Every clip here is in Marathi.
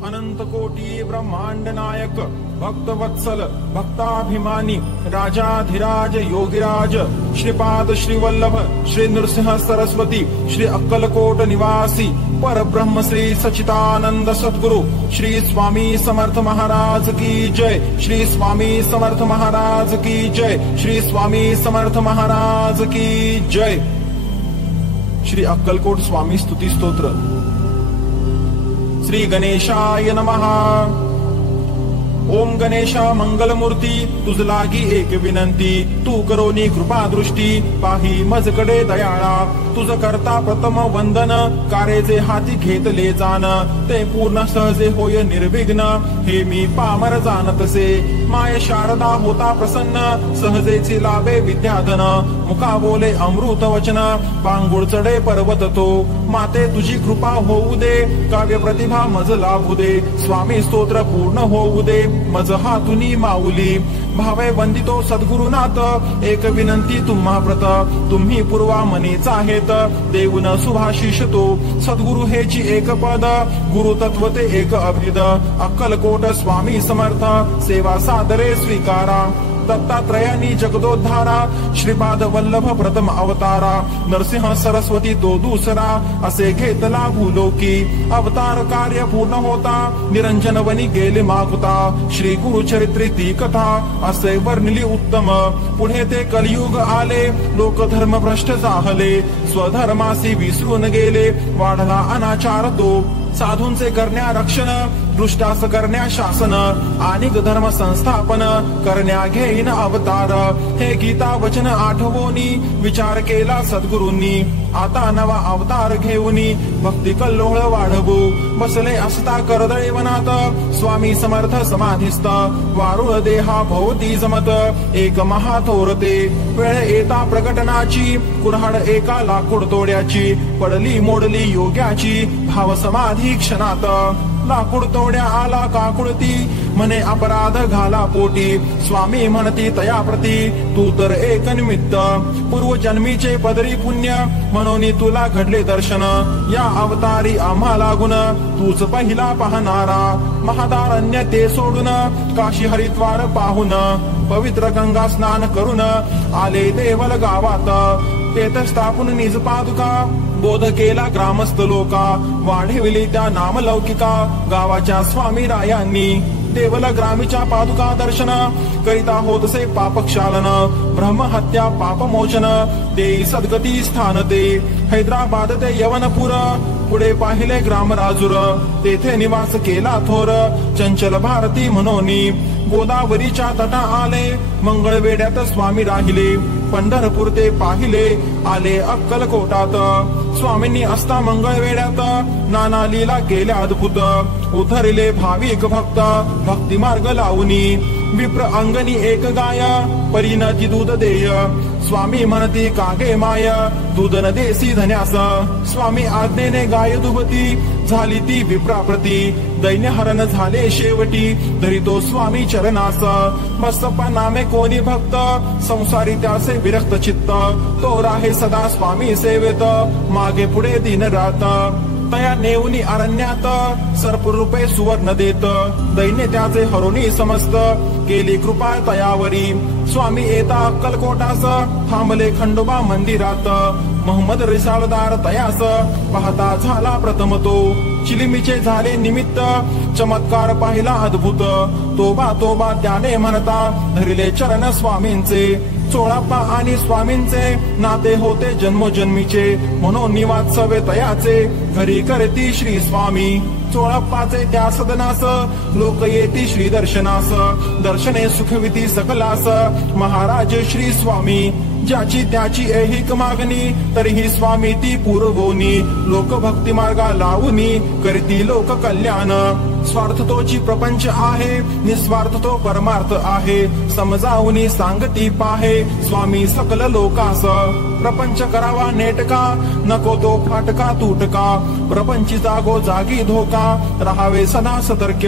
अनंत कोटी ब्रह्मांड नायक भक्तवत्सल भक्ताभिमानी राजाधिराज योगिराज श्रीपाद श्रीवल्लभ श्री नृसिंह सरस्वती श्री अक्कलकोट निवासी परब्रह्म श्री सच्चिदानंद सद्गुरु श्री स्वामी समर्थ महाराज की जय। श्री स्वामी समर्थ महाराज की जय। श्री स्वामी समर्थ महाराज की जय। श्री अक्कलकोट स्वामी स्तुती स्तोत्र। श्री गणेशाय नमः। ओम गणेशा मंगलमूर्ती तुझ लागी एक विनंती, तू करोनी कृपा दृष्टी पाही मजकडे दयाळा। तुझ करता प्रथम वंदन कारेजे हाती घेतले जाण, ते पूर्ण सहजे होय निर्विघ्न हे मी पामर जाणतसे। माय शारदा होता प्रसन्न सहजेची लाभे विद्याधन, मुखा बोले अमृत वचन पांगुळ चढे पर्वत तो। माते तुझी कृपा होऊ दे काव्य प्रतिभा मज लाभू दे, स्वामी स्तोत्र पूर्ण होऊ दे मज हातुनी माऊली। भावे वंदितो सद्गुरुनाथ एक विनंती तुम्हा प्रत, तुम्ही पूर्वा मनीचा हेत देऊन सुभाशिष तो। सद्गुरु हेची एक पद गुरु तत्व ते एक अभेद, अक्कलकोट स्वामी समर्थ सेवा सादरे स्वीकारा। दत्तात्रयानी जगदोद्धारा श्रीपाद वल्लभ प्रथम अवतारा, नरसिंह सरस्वती तो दुसरा असे घेतला भूलोकी। अवतार कार्य पूर्ण होता निरंजन वनी गेले मागुता, श्री गुरु चरित्री ती कथा असे वर्णिली उत्तम। पुढे ते कलियुग आले लोक धर्म भ्रष्ट जाहले, स्वधर्मासी विसरून गेले वाढला अनाचार तो। साधूंचे करण्या रक्षण दृष्टास करण्या शासन, आणि धर्म संस्थापन करण्या घेईन अवतार। हे गीता वचन आठवोनी विचार केला सद्गुरूंनी, आता नवा अवतार घेऊनी भक्ती कल्लोळ वाढवू। बसले असता करदळे वनात स्वामी समर्थ समाधिस्थ, वारुळ देहा भोवती जमत एक महाथोरते। वेळ येता प्रकटनाची कुऱ्हाड एका लाकूड तोड्याची, पडली मोडली योग्याची भाव समाधी क्षणात। लाकूड तोड्या आला काकुळती म्हणे अपराध घाला पोटी, स्वामी म्हणती तया प्रती तू तर एक निमित्त। पूर्वजन्मीचे पदरी पुण्य म्हणून तुला घडले दर्शन, या अवतारी आम्हा लागून तूच पहिला पाहणारा। महादारण्य ते सोडून काशी हरिद्वार पाहून, पवित्र गंगा स्नान करून आले देवल गावात। तेथ स्थापून निज पादुका बोध केला ग्रामस्थ लोका, वाढविली त्या नामलौकिका गावाच्या स्वामी रायांनी। देवल ग्रामीच्या पादुका दर्शन करिता होतसे पापक्षालन, ब्रह्महत्या पापमोचन देई सद्गती स्थान ते। हैदराबाद ते यवनपुर पुढे पाहिले ग्राम राजूर, तेथे निवास केला थोर चंचल भारती म्हणोनी। गोदावरीच्या तटा आले मंगळवेड्यात स्वामी राहिले, पंढरपूर ते पाहिले आले अक्कलकोटात। स्वामींनी असता मंगळवेड्यात नाना लीला केल्या अद्भुत, उतरले भाविक भक्त भक्ती मार्ग लावूनी। विप्र अंगणी एक गाय परिणती दूध देय, स्वामी म्हणती कागे माय दूध न देसी धन्यास। स्वामी आज्ञेने गाय दुभती झाली ती विप्राप्रती, दैन्य हरण झाले शेवटी धरितो स्वामी चरणास। बसप्पा नामे कोणी भक्त संसारी त्याचे विरक्त चित्त, तो राहे सदा स्वामी सेवेत मागे पुढे दिन रात। तया नेऊनी अरण्यात सर्परूपे सुवर्ण देत, दैन्य त्याचे हरुणी समस्त केली कृपा तयावरी। स्वामी येता अक्कलकोटास थांबले खंडोबा मंदिरात, मोहम्मद रिसाळदार तयास पाहता झाला प्रथम तो। चिलिमीचे झाले निमित्त चमत्कार पाहिला अद्भुत, तोबा तोबा त्याने म्हणता धरिले चरण स्वामींचे। चोळाप्पा आणि स्वामींचे नाते होते जन्मोजन्मीचे, म्हणून निवात्सवे तयाचे घरी करती श्री स्वामी। चोळाप्पाचे त्या सदनास लोक येती श्री दर्शनास, दर्शने सुखविती सकलास महाराज श्री स्वामी। ज्याची त्याची ऐहिक मागणी तरीही स्वामी ती पुरवोनी, लोक भक्ती मार्गा लावूनी करती लोक कल्याण। स्वार्थ तोची प्रपंच आहे निस्वार्थ तो परमार्थ आहे, समजावूनी सांगती पाहे स्वामी सकल लोकास। प्रपंच करावा नेटका नको तो फाटका तुटका, प्रपंची जागो जागी धोका राहावे सदा सतर्क।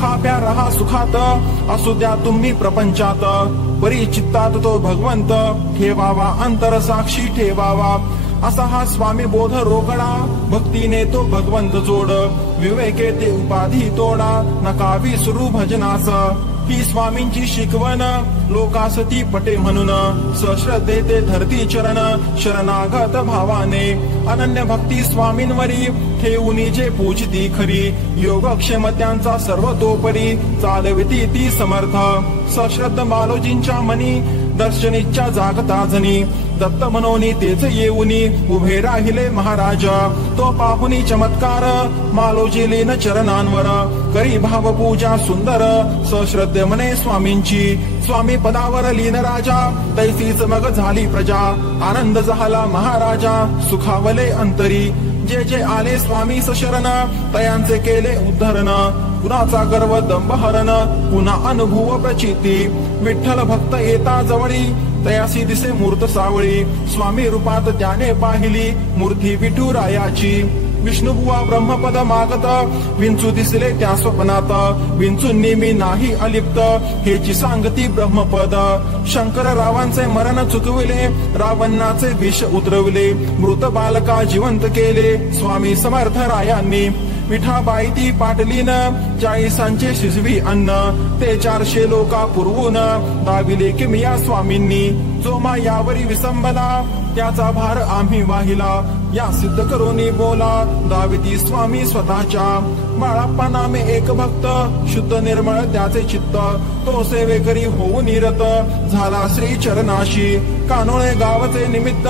खाप्या रहा सुखात असू द्या तुम्ही प्रपंचात, परिचित्तात तो भगवंत ठेवावा अंतर साक्षी ठेवावा। असा हा स्वामी बोध रोकडा, भक्तीने तो भगवंत जोड, विवेके ते उपाधी तोडा, नका विसरू भजनास. ही स्वामींची शिकवण लोकास ती पटे म्हणून, सश्रद्धे ते धरती चरण, शरणागत भावाने. अनन्य भक्ती स्वामींवरी, ठेवूनी जे पूजती खरी, योगक्षेम त्यांचा सर्वतोपरी, चालविती ती समर्थ. सश्रद्ध मालोजींच्या मनी, दर्शनीच्या जागता जनी, दत्त मनोनी तेच येऊनी, उभे राहिले महाराज. तो पाहुनी चमत्कार, मालोजी लीन चरणांवर, करी भाव पूजा सुंदर, सश्रद्ध मने स्वामींची. स्वामी पदावर लीन राजा, तैसीच मग झाली प्रजा, आनंद झाला महाराजा, सुखावले अंतरी. जे जे आले स्वामी शरण, तयांचे केले उद्धरण, कुणाचा गर्व दंभहरण, पुन्हा अनुभव प्रचिती. विठ्ठल भक्त येता जवळी, तयासी दिसे मूर्त सावळी, स्वामी रूपात त्याने पाहिली, मूर्ती विठुरायाची. विष्णुबुवा ब्रह्मपद मागत, विंचू दिसले त्या स्वप्नात, विंचूंनी मी नाही अलिप्त, हेची सांगती ब्रह्मपद. शंकर रावांचे मरण चुकविले, रावणाचे विष उतरविले, मृत बालका जिवंत केले, स्वामी समर्थ रायांनी. विठाबाई ती पाटलीन, 40 शिजवी अन्न, ते 400 लोका पुरवून, दाविले किमिया स्वामींनी. जो मा यावरी विसंबला, त्याचा भार आम्ही वाहिला, या सिद्ध करोनी बोला, दाविती स्वामी स्वतःच्या. बाळाप्पा नामे एक भक्त, शुद्ध निर्मळ त्याचे चित्त, तो सेवेकरी होऊन निरत, झाला श्री चरणाशी. कानोळे गावचे निमित्त,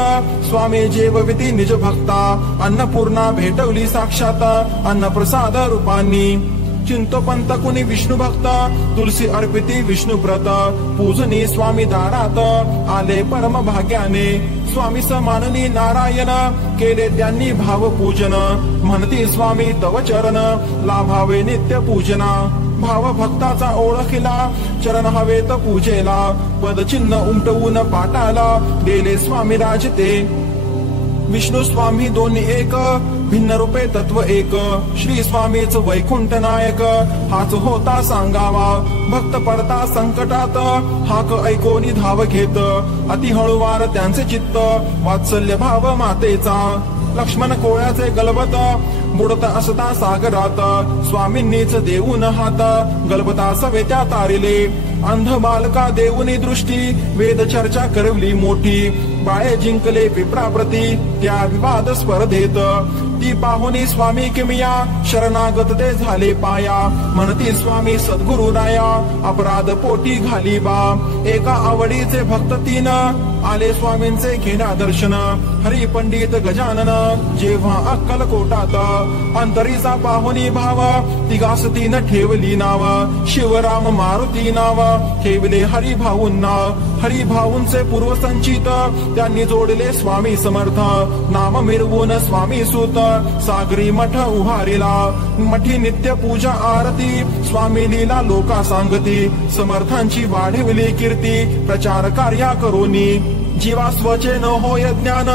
स्वामी जेवविती निज भक्ता, अन्नपूर्णा भेटवली साक्षात, अन्नप्रसाद रूपांनी. चिंतोपंत कुणी विष्णू भक्त, तुलसी अर्पिती विष्णू व्रत, पूजनी स्वामी दारात, आले परम भाग्याने. स्वामी समाननी नारायण, केले त्यांनी भाव पूजन, म्हणती स्वामी तव चरण, लाभावे नित्य पूजना. भाव भक्ताचा ओळखिला, चरण हवेत पूजेला, पदचिन्ह उमटवून पाटाला, गेले स्वामी राजते. विष्णू स्वामी दोन्ही एक, भिन्न रूपे तत्व एक, श्री स्वामीच वैकुंठ नायक, हाच होता सांगावा. भक्त पडता संकटात, हाक ऐकोनी धाव घेत, अति हळुवार त्यांचे चित्त, वात्सल्य भाव मातेचा. लक्ष्मण कोळ्याचे गलबत, बुडत असता सागरात, स्वामींनीच देऊन हात, गलबता सवेत्या तारिले. अंध बालका देऊनी दृष्टी, वेद चर्चा करवली मोठी, बाळे जिंकले विप्राप्रती, त्या विवाद स्पर्धेत. ती पाहुनी स्वामी किमिया, शरणागत ते झाले पाया, म्हणती स्वामी सद्गुरु राया, अपराध पोटी घाली बा. एका आवडीचे भक्त 3, आले स्वामींचे घेण्या दर्शन, हरी पंडित गजानन, जेव्हा अक्कलकोटात. अंतरीचा पाहुनी भाव, तिघास 3 ठेवली नाव, शिवराम मारुती नाव, ठेवले हरिभाऊंना. हरिभाऊंचे पूर्वसंचित, त्यांनी जोडले स्वामी समर्थ, नाम मिरवून स्वामी सूत, सागरी मठ उभारिला. मठी नित्य पूजा आरती, स्वामी लीला लोका सांगती, समर्थांची वाढविली कीर्ती, प्रचार कार्या करोनी. जीवा स्वचे न होय ज्ञान,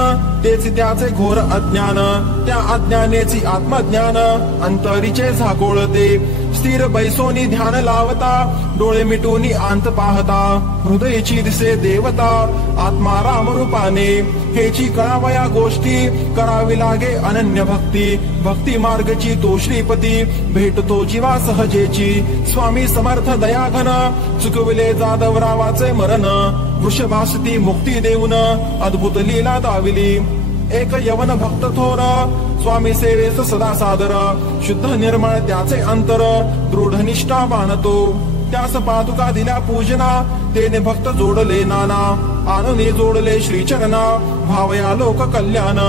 तेच त्याचे घोर अज्ञान, त्या अज्ञानेची आत्मज्ञान, अंतरीचे झाकोळते. स्थिर बैसोनी ध्यान लावता, डोळे मिटूनी अंत पाहता, हृदयची दिसे देवता, आत्मा राम रूपाने. हेची कळावया गोष्टी, करावी लागे अनन्य भक्ती, भक्ती मार्गची तो श्रीपती, भेटतो जीवा सहजेची. स्वामी समर्थ दयाघन, चुकविले जादवरावाचे मरण, वृषभासती मुक्ती देऊन, अद्भुत लीला दाविली. एक यवन भक्त थोर, स्वामी सेवेस सदा सादर, शुद्ध निर्मळ त्याचे अंतर, दृढ निष्ठा बाणतो. त्यास पादुका दिल्या पूजना, तेने भक्त जोडले नाना, आणून जोडले श्रीचरणा, भावया लोक कल्याण.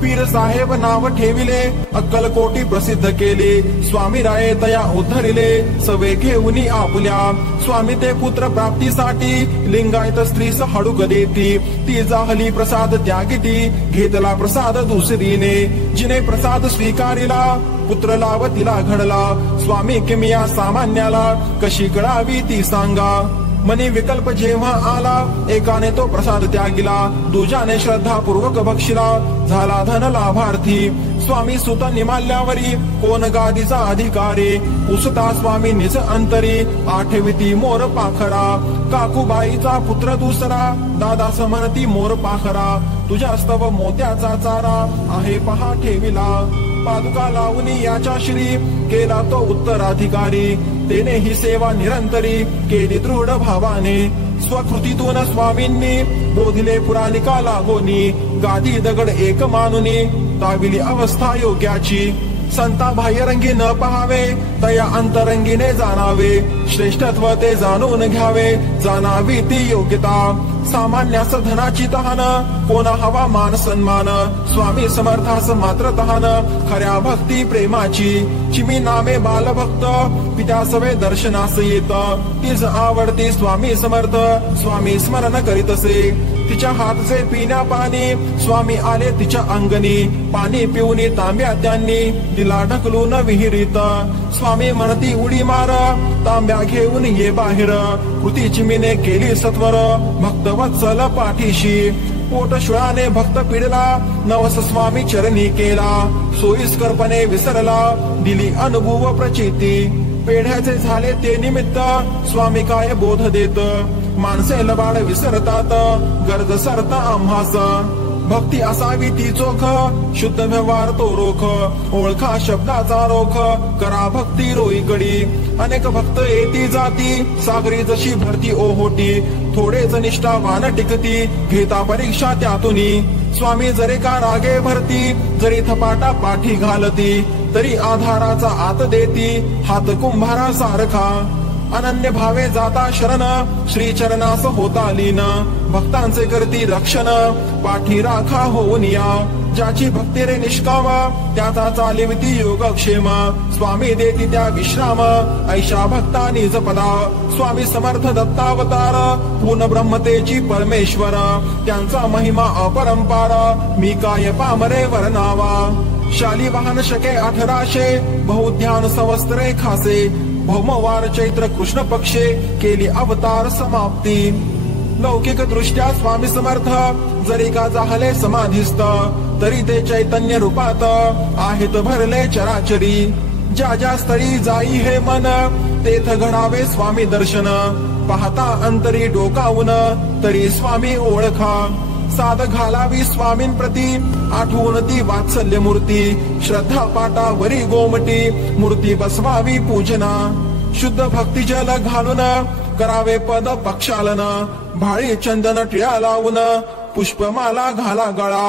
पीर साहेब नाव ठेविले, अक्कलकोटी प्रसिद्ध केले, स्वामी राये तया उद्धरिले, सवे घेऊनी आपुल्या. स्वामी ते पुत्र प्राप्तीसाठी, लिंगायत स्त्रीस हडूक देती, ती जाहली प्रसाद त्यागिती, घेतला प्रसाद दुसरीने, जिने प्रसाद स्वीकारिला, पुत्र लाव तिला घडला. स्वामी किमिया सामान्याला, कशी कळावी ती सांगा. मनी विकल्प जेव्हा आला, एकाने तो प्रसाद त्यागिला, दुजाने श्रद्धापूर्वक बक्षिला, झाला धन लाभार्थी. स्वामी सुत निमाल्यावरी कोण गादीचा अधिकारी उसता स्वामी निज अंतरी आठविती मोर पाखरा काकूबाईचा पुत्र दुसरा दादा समरती मोर पाखरा तुझ्या स्तव मोत्याचा चारा आहे पहा ठेविला पादुका लावून याच्या श्री केला तो उत्तराधिकारी तेने ही सेवा निरंतरी केली दृढ भावाने स्वकृतीतून स्वामींनी बोधिले पुराणिका लागोनी गादी दगड एक मानुनी दाविली अवस्था योग्याची संता बाह्यरंगी न पहावे तया अंतरंगीने जाणावे श्रेष्ठत्व ते जाणून घ्यावे जाणावी ती योग्यता सामान्यास धनाची तहान कोणा हवा मान सन्मान स्वामी समर्थास मात्र तहान खऱ्या भक्ती प्रेमाची चिमी नामे बालभक्त पित्या सवे दर्शनास येत तीच आवडती स्वामी समर्थ स्वामी स्मरण करीतसे तिच्या हातचे पिण्या पाणी स्वामी आले तिच्या अंगणी पाणी पिऊन तांब्या त्यांनी दिला ढकलून विहिरीत स्वामी म्हणती उडी मार तांब्या घेऊन ये बाहेर कृती चिमीने केली सत्वर भक्तवत्सल पाठीशी पोट शुळाने भक्त पिडला नवस स्वामी चरणी केला सोयीस्करपणे विसरला दिली अनुभव प्रचिती पेढ्याचे झाले ते निमित्त स्वामी काय बोध देत माणसे लबाड विसरतात गरज सरता आम्हास भक्ती असावी ती चोख शुद्ध व्यवहार तो रोख ओळखा शब्दाचा रोख करा भक्ती रोईकडी अनेक भक्त येती जाती सागरी जशी भरती ओहोटी थोडेच निष्ठावान टिकती घेता परीक्षा त्यातुनी स्वामी जरे का रागे भरती जरी थपाटा पाठी घालती तरी आधाराचा आत देती हात कुंभारा सारखा अनन्य भावे जाता शरण श्री चरणास होता लीन भक्तांचे करती रक्षण पाठी राखा होऊन या ज्याची भक्ती रे निष्काम त्याचा चालिवती योगक्षेम स्वामी देती त्या विश्राम ऐशा भक्ता निज पदा स्वामी समर्थ दत्तावतार पूर्ण ब्रह्मतेची परमेश्वर त्यांचा महिमा अपरंपार मी काय पामरे वर्णावा शाली वाहन शके 1800 बहुध्यान संवत्सरे खासे भौमवार चैत्र कृष्ण पक्षे केली अवतार समाप्ती लौकिक दृष्ट्या स्वामी समर्थ जरी का जाहले समाधिस्थ तरी ते चैतन्य रूपात आहेत भरले चराचरी ज्या ज्या स्थळी जाई हे मन तेथ घडावे स्वामी दर्शन पाहता अंतरी डोकावून तरी स्वामी ओळखा साध घालावी स्वामींप्रती आठवून ती वात्सल्य मूर्ती श्रद्धा पाटावरी गोमटी मूर्ती बसवावी पूजना शुद्ध भक्ती जल घालून करावे पद पक्षालन भाळी चंदन टिळा लावून पुष्पमाला घाला गळा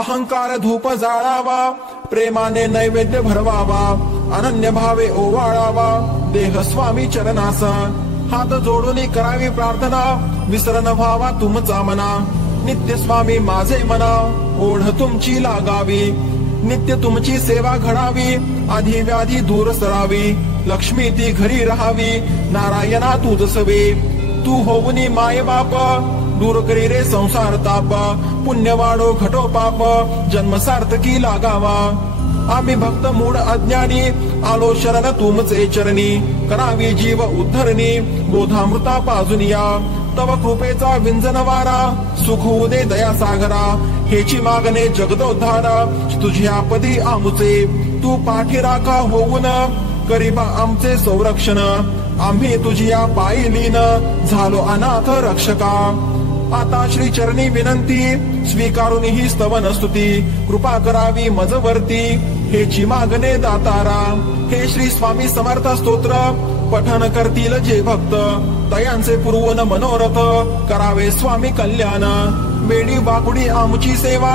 अहंकार धूप जाळावा प्रेमाने नैवेद्य भरवावा अनन्य भावे ओवाळावा देह स्वामी चरणास हात जोडून करावी प्रार्थना विसरण व्हावा तुमचा मना नित्य स्वामी माझे मना ओढ तुमची लागावी नित्य तुमची सेवा घडावी आधी व्याधी दूर सरावी लक्ष्मी ती घरी राहावी नारायणा तूच सवे तू होऊनी माय बाप दूर करी रे संसार ताप पुण्य वाढो घटो पाप जन्म सार्थकी लागावा आम्ही भक्त मूढ अज्ञानी आलो शरण तुमचे चरणी करावी जीव उद्धरणी बोधामृता पाजुनिया तव कृपेचा विंजन वारा सुख होऊ दे दया सागरा हेची मागणे जगदोद्धारा तुझ्या पदी आमुचे तू पाठी राखा होऊन करीबा आमचे संरक्षण आम्ही तुझ्या पायी लीन झालो अनाथ रक्षका आता श्री चरणी विनंती स्वीकारून ही स्तवन स्तुती कृपा करावी मजवरती हेची मागणे दातारा हे श्री स्वामी समर्थ स्तोत्र पठन करतील जे भक्त तयांचे पुरवून मनोरथ करावे स्वामी कल्याण वेडी वाकुडी आमची सेवा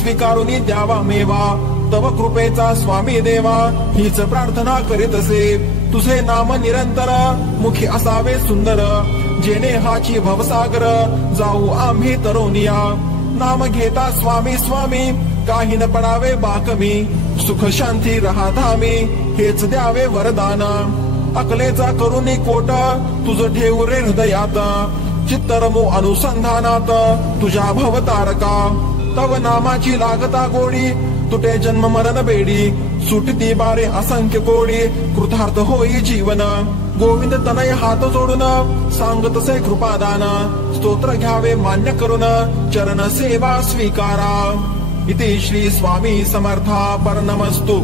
स्वीकारून द्यावा मेवा तव कृपेचा स्वामी देवा हीच प्रार्थना करीत असे तुझे नाम निरंतर मुखी असावे सुंदर जेने हाची भवसागर जाऊ आम्ही तरुणिया नाम घेता स्वामी स्वामी काही न पडावे बाकमी सुख शांती रहा धामी हेच द्यावे वरदान अकलेचा करुणी कोट तुझ ठेवू रे हृदयात चित्तरमो अनुसंधानात तुझ्या भवतारका तव नामाची लागता गोडी तुटे जन्म मरण बेडी सुटती बारे असंख्य कोडी कृतार्थ होई जीवन गोविंद तनय हात जोडून सांगत से कृपादान स्तोत्र घ्यावे मान्य करून चरण सेवा स्वीकारा इति श्री स्वामी समर्था परनमस्तु।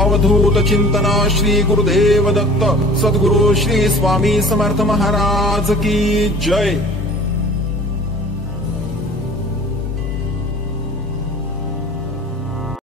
अवधूत चिंतन श्री गुरुदेव दत्त सद्गुरु श्री स्वामी समर्थ महाराज की जय।